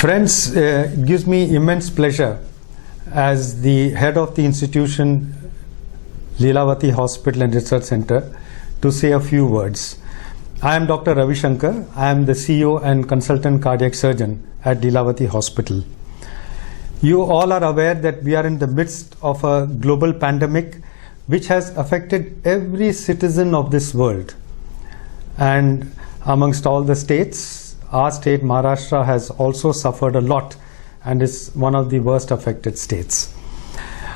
Friends, it gives me immense pleasure as the head of the institution Lilavati Hospital and Research Center to say a few words. I am Dr. Ravishankar. I am the CEO and consultant cardiac surgeon at Lilavati Hospital. You all are aware that we are in the midst of a global pandemic which has affected every citizen of this world. And amongst all the states, our state, Maharashtra, has also suffered a lot and is one of the worst affected states.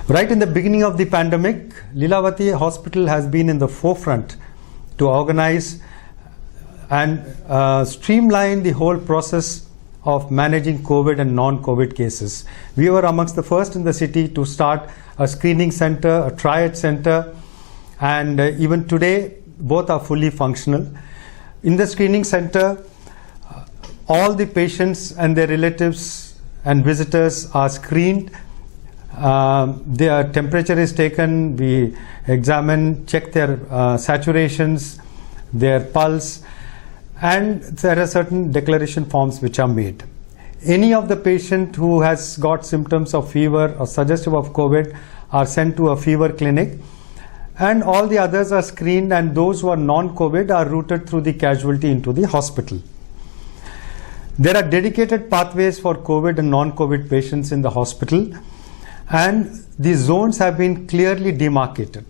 Right in the beginning of the pandemic, Lilavati Hospital has been in the forefront to organize and streamline the whole process of managing COVID and non-COVID cases. We were amongst the first in the city to start a screening center, a triage center, and even today both are fully functional. In the screening center, all the patients and their relatives and visitors are screened. Their temperature is taken, we examine, check their saturations, their pulse, and there are certain declaration forms which are made. Any of the patient who has got symptoms of fever or suggestive of COVID are sent to a fever clinic, and all the others are screened, and those who are non-COVID are routed through the casualty into the hospital. There are dedicated pathways for COVID and non-COVID patients in the hospital, and the zones have been clearly demarcated.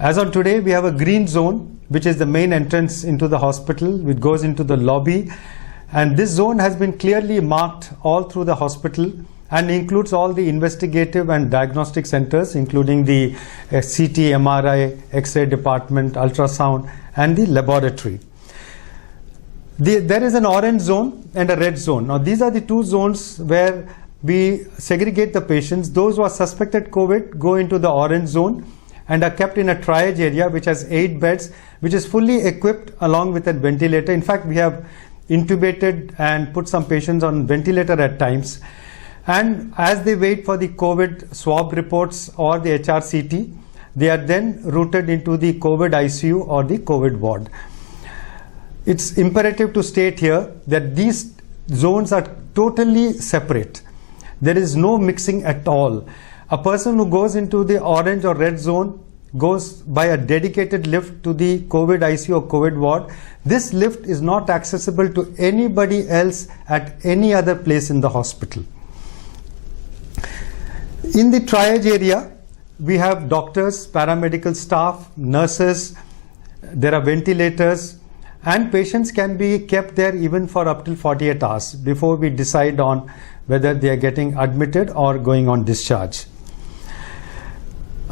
As on today, we have a green zone, which is the main entrance into the hospital, which goes into the lobby, and this zone has been clearly marked all through the hospital and includes all the investigative and diagnostic centers, including the CT, MRI, X-ray department, ultrasound, and the laboratory. There is an orange zone and a red zone. Now, these are the two zones where we segregate the patients. Those who are suspected COVID go into the orange zone and are kept in a triage area which has 8 beds, which is fully equipped along with a ventilator. In fact, we have intubated and put some patients on ventilator at times. And as they wait for the COVID swab reports or the HRCT, they are then routed into the COVID ICU or the COVID ward. It's imperative to state here that these zones are totally separate. There is no mixing at all. A person who goes into the orange or red zone goes by a dedicated lift to the COVID ICU or COVID ward. This lift is not accessible to anybody else at any other place in the hospital. In the triage area, we have doctors, paramedical staff, nurses, there are ventilators, and patients can be kept there even for up till 48 hours before we decide on whether they are getting admitted or going on discharge.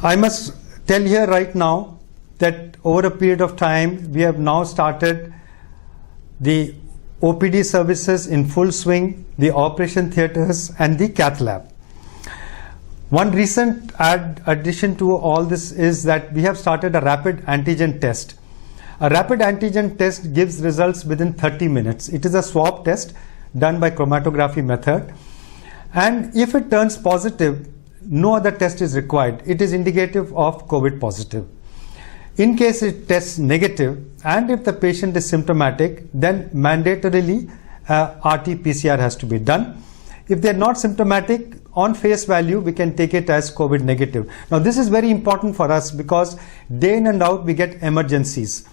I must tell here right now that over a period of time, we have now started the OPD services in full swing, the operation theatres, and the cath lab. One recent addition to all this is that we have started a rapid antigen test. A rapid antigen test gives results within 30 minutes. It is a swab test done by chromatography method. And if it turns positive, no other test is required. It is indicative of COVID positive. In case it tests negative, and if the patient is symptomatic, then mandatorily RT-PCR has to be done. If they are not symptomatic, on face value, we can take it as COVID negative. Now, this is very important for us because day in and out, we get emergencies.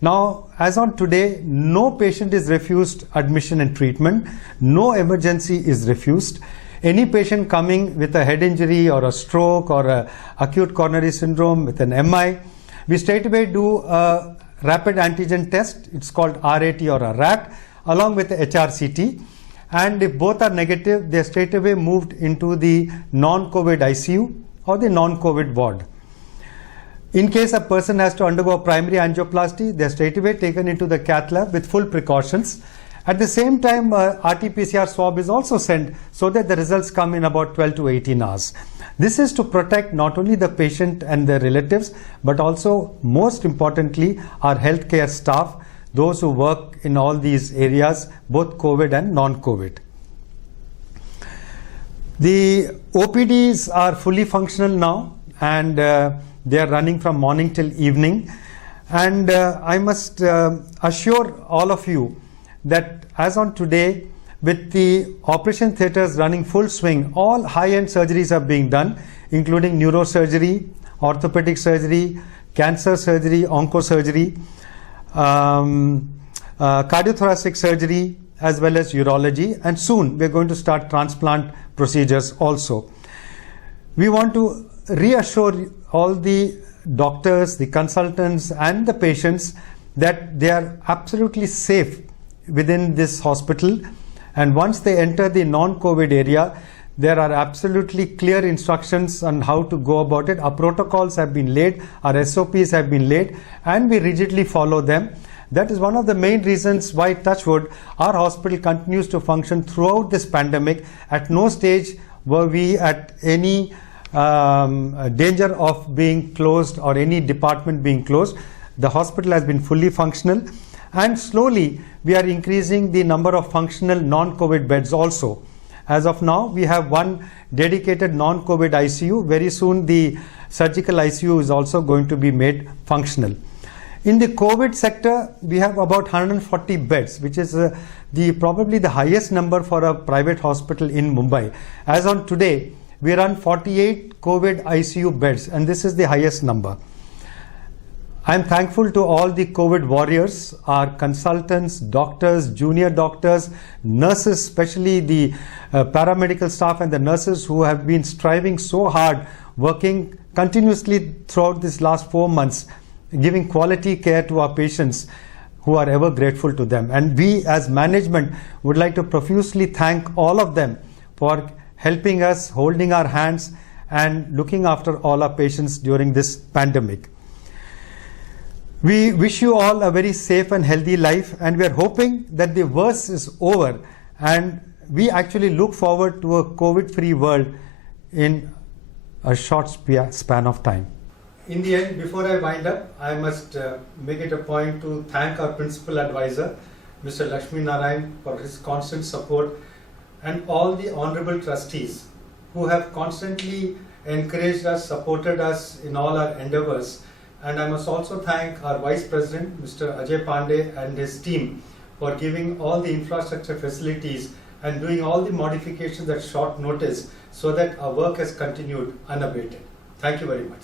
Now, as on today, no patient is refused admission and treatment. No emergency is refused. Any patient coming with a head injury or a stroke or a acute coronary syndrome with an MI, we straight away do a rapid antigen test. It's called RAT or a RAT, along with the HRCT. And if both are negative, they are straight away moved into the non-COVID ICU or the non-COVID ward. In case a person has to undergo a primary angioplasty, they are straight away taken into the cath lab with full precautions. At the same time, RT-PCR swab is also sent so that the results come in about 12 to 18 hours. This is to protect not only the patient and their relatives, but also, most importantly, our healthcare staff, those who work in all these areas, both COVID and non-COVID. The OPDs are fully functional now, and they are running from morning till evening. And I must assure all of you that as on today, with the operation theatres running full swing, all high-end surgeries are being done, including neurosurgery, orthopedic surgery, cancer surgery, oncosurgery, cardiothoracic surgery, as well as urology, and soon we're going to start transplant procedures also. We want to reassure all the doctors, the consultants, and the patients that they are absolutely safe within this hospital, and once they enter the non-COVID area, there are absolutely clear instructions on how to go about it. Our protocols have been laid, our SOPs have been laid, and we rigidly follow them. That is one of the main reasons why, touch wood, our hospital continues to function throughout this pandemic. At no stage were we at any danger of being closed or any department being closed. The hospital has been fully functional, and slowly we are increasing the number of functional non-COVID beds also. As of now, we have one dedicated non-COVID ICU. Very soon the surgical ICU is also going to be made functional. In the COVID sector, we have about 140 beds, which is probably the highest number for a private hospital in Mumbai. As on today, we run 48 COVID ICU beds, and this is the highest number. I am thankful to all the COVID warriors, our consultants, doctors, junior doctors, nurses, especially the paramedical staff and the nurses who have been striving so hard, working continuously throughout this last 4 months, giving quality care to our patients, who are ever grateful to them. And we as management would like to profusely thank all of them for helping us, holding our hands, and looking after all our patients during this pandemic. We wish you all a very safe and healthy life, and we are hoping that the worst is over, and we actually look forward to a COVID-free world in a short span of time. In the end, before I wind up, I must make it a point to thank our principal advisor, Mr. Lakshmi Narayan, for his constant support, and all the honorable trustees who have constantly encouraged us, supported us in all our endeavors. And I must also thank our Vice President, Mr. Ajay Pandey, and his team for giving all the infrastructure facilities and doing all the modifications at short notice so that our work has continued unabated. Thank you very much.